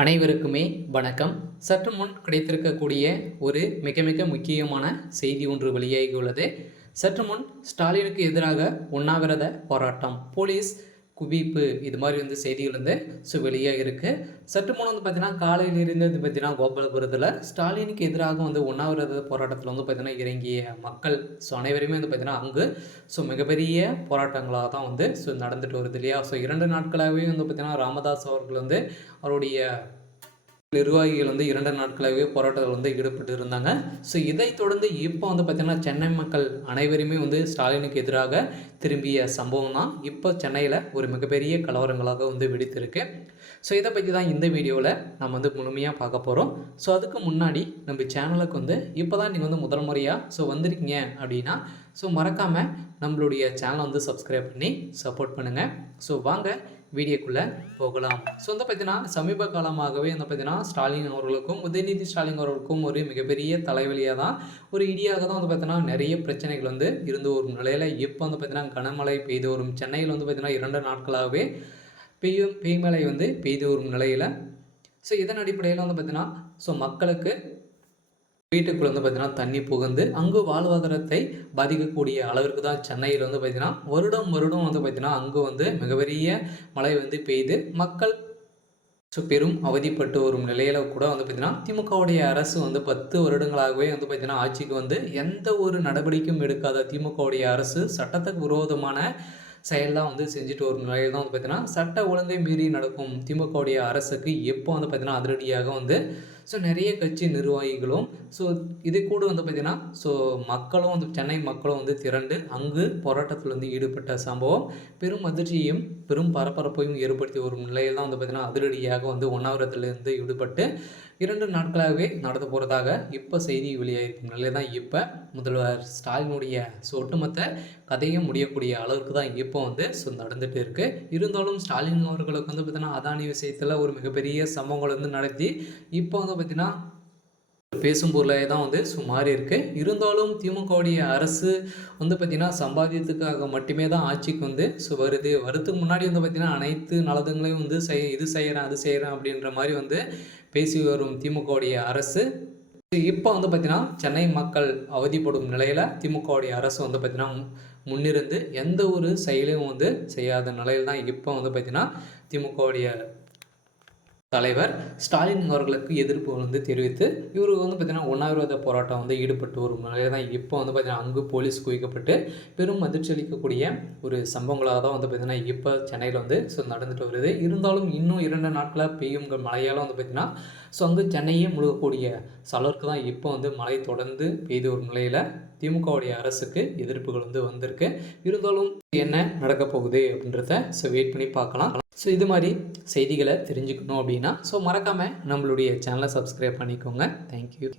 அனைவருக்குமே வணக்கம். சற்று முன் கிடைத்திருக்கக்கூடிய ஒரு மிக மிக முக்கியமான செய்தி ஒன்று வெளியாகி உள்ளது. சற்று முன் ஸ்டாலினுக்கு எதிராக உண்ணாவிரத போராட்டம், போலீஸ் குவிப்பு, இது மாதிரி செய்திகள் வெளியாக இருக்கு. சற்று முன் பார்த்தீங்கன்னா காலையிலிருந்து பார்த்தீங்கன்னா கோபாலபுரத்தில் ஸ்டாலினுக்கு எதிராக உண்ணாவிரத போராட்டத்தில் பார்த்தீங்கன்னா இறங்கிய மக்கள் அனைவருமே பார்த்தீங்கன்னா அங்கு மிகப்பெரிய போராட்டங்களாக தான் நடந்துட்டு வருது இல்லையா. 2 நாட்களாகவே பார்த்தீங்கன்னா ராமதாஸ் அவர்கள் அவருடைய நிர்வாகிகள் 2 நாட்களாகவே போராட்டத்தில் ஈடுபட்டு இருந்தாங்க. இதைத் தொடர்ந்து இப்போ பார்த்தீங்கன்னா சென்னை மக்கள் அனைவருமே ஸ்டாலினுக்கு எதிராக திரும்பிய சம்பவம் தான் இப்போ சென்னையில் ஒரு மிகப்பெரிய கலவரங்களாக வெடித்திருக்கு. இதை பற்றி தான் இந்த வீடியோவில் நம்ம முழுமையாக பார்க்க போகிறோம். அதுக்கு முன்னாடி நம்ம சேனலுக்கு இப்போ தான் நீங்கள் முதல் முறையாக வந்திருக்கீங்க அப்படின்னா மறக்காமல் நம்மளுடைய சேனலை சப்ஸ்கிரைப் பண்ணி சப்போர்ட் பண்ணுங்கள். வாங்க வீடியோக்குள்ளே போகலாம். பார்த்தீங்கன்னா சமீப காலமாகவே பார்த்தீங்கன்னா ஸ்டாலின் அவர்களுக்கும் உதயநிதி ஸ்டாலின் அவர்களுக்கும் ஒரு மிகப்பெரிய தலைவலியாக தான், ஒரு இடியாக தான் பார்த்தீங்கன்னா நிறைய பிரச்சனைகள் இருந்து வரும் நிலையில் இப்போ பார்த்தீங்கன்னா கனமழை பெய்து வரும் சென்னையில் பார்த்தீங்கன்னா 2 நாட்களாகவே பெய்மழை பெய்து வரும் நிலையில் இதன் அடிப்படையில் பார்த்தீங்கன்னா மக்களுக்கு வீட்டுக்குள்ளே பார்த்தீங்கன்னா தண்ணி புகுந்து அங்கு வாழ்வாதாரத்தை பாதிக்கக்கூடிய அளவிற்கு தான் சென்னையில் பார்த்தீங்கன்னா வருடம் பார்த்தீங்கன்னா அங்கு மிகப்பெரிய மழை பெய்து மக்கள் பெரும் அவதிப்பட்டு வரும் நிலையில் கூட பார்த்தீங்கன்னா திமுகவுடைய அரசு 10 வருடங்களாகவே பார்த்தீங்கன்னா ஆட்சிக்கு எந்த ஒரு நடவடிக்கையும் எடுக்காத திமுகவுடைய அரசு சட்டத்துக்கு விரோதமான செயல்லாம் செஞ்சுட்டு வரும் நிலையில் தான் பார்த்தீங்கன்னா சட்ட ஒழுங்கை மீறி நடக்கும் திமுகவுடைய அரசுக்கு எப்போ பார்த்தீங்கன்னா அதிரடியாக நிறைய கட்சி நிர்வாகிகளும் இது கூட பார்த்தீங்கன்னா மக்களும் சென்னை மக்களும் திரண்டு அங்கு போராட்டத்தில் ஈடுபட்ட சம்பவம் பெரும் அதிர்ச்சியையும் பெரும் பரபரப்பையும் ஏற்படுத்தி வரும் நிலையில் தான் பார்த்தீங்கன்னா அதிரடியாக உண்ணாவிரத்திலிருந்து ஈடுபட்டு 2 நாட்களாகவே நடத்த போகிறதாக இப்போ செய்தி வெளியாகிருக்கும் நிலையில் தான் இப்போ முதல்வர் ஸ்டாலினுடைய ஒட்டுமொத்த கதையும் முடியக்கூடிய அளவுக்கு தான் இப்போ நடந்துட்டு இருக்கு. இருந்தாலும் ஸ்டாலின் அவர்களுக்கு பார்த்தீங்கன்னா அதானி விஷயத்தில் ஒரு மிகப்பெரிய சம்பவங்கள் நடத்தி இப்போ பார்த்தீங்கன்னா பேசும் பொருளாக தான் மாறி இருக்கு. இருந்தாலும் திமுகவுடைய அரசு பார்த்தீங்கன்னா சம்பாதியத்துக்காக மட்டுமே தான் ஆட்சிக்கு வருது. வரதுக்கு முன்னாடி பார்த்தீங்கன்னா அனைத்து நலதங்களையும் இது செய்கிறேன் அது செய்கிறேன் அப்படின்ற மாதிரி பேசி வரும் திமுகவுடைய அரசு இப்போ பார்த்தீங்கன்னா சென்னை மக்கள் அவதிப்படும் நிலையில் திமுகவுடைய அரசு பார்த்தீங்கன்னா முன்னிருந்து எந்த ஒரு செயலையும் செய்யாத நிலையில் தான் இப்போ பார்த்தீங்கன்னா திமுகவுடைய தலைவர் ஸ்டாலின் அவர்களுக்கு எதிர்ப்பு தெரிவித்து இவர் பார்த்தீங்கன்னா உண்ணாவிரத போராட்டம் ஈடுபட்டு வரும் நிலையில் தான் இப்போ பார்த்தீங்கன்னா அங்கு போலீஸ் குவிக்கப்பட்டு பெரும் அதிர்ச்சி அளிக்கக்கூடிய ஒரு சம்பவங்களாக தான் பார்த்தீங்கன்னா இப்போ சென்னையில் நடந்துட்டு வருது. இருந்தாலும் இன்னும் 2 நாட்களாக பெய்யும் மழையால் பார்த்தீங்கன்னா அங்கு சென்னையே முழுகக்கூடிய அளவுக்கு தான் இப்போ மழை தொடர்ந்து பெய்து வரும் நிலையில் திமுகவுடைய அரசுக்கு எதிர்ப்புகள் வந்திருக்கு. இருந்தாலும் என்ன நடக்க போகுது அப்படின்றத வெயிட் பண்ணி பார்க்கலாம். இது மாதிரி செய்திகளை தெரிஞ்சுக்கணும் அப்படின்னா மறக்காமல் நம்மளுடைய சேனலை சப்ஸ்கிரைப் பண்ணிக்கோங்க. தேங்க்யூ.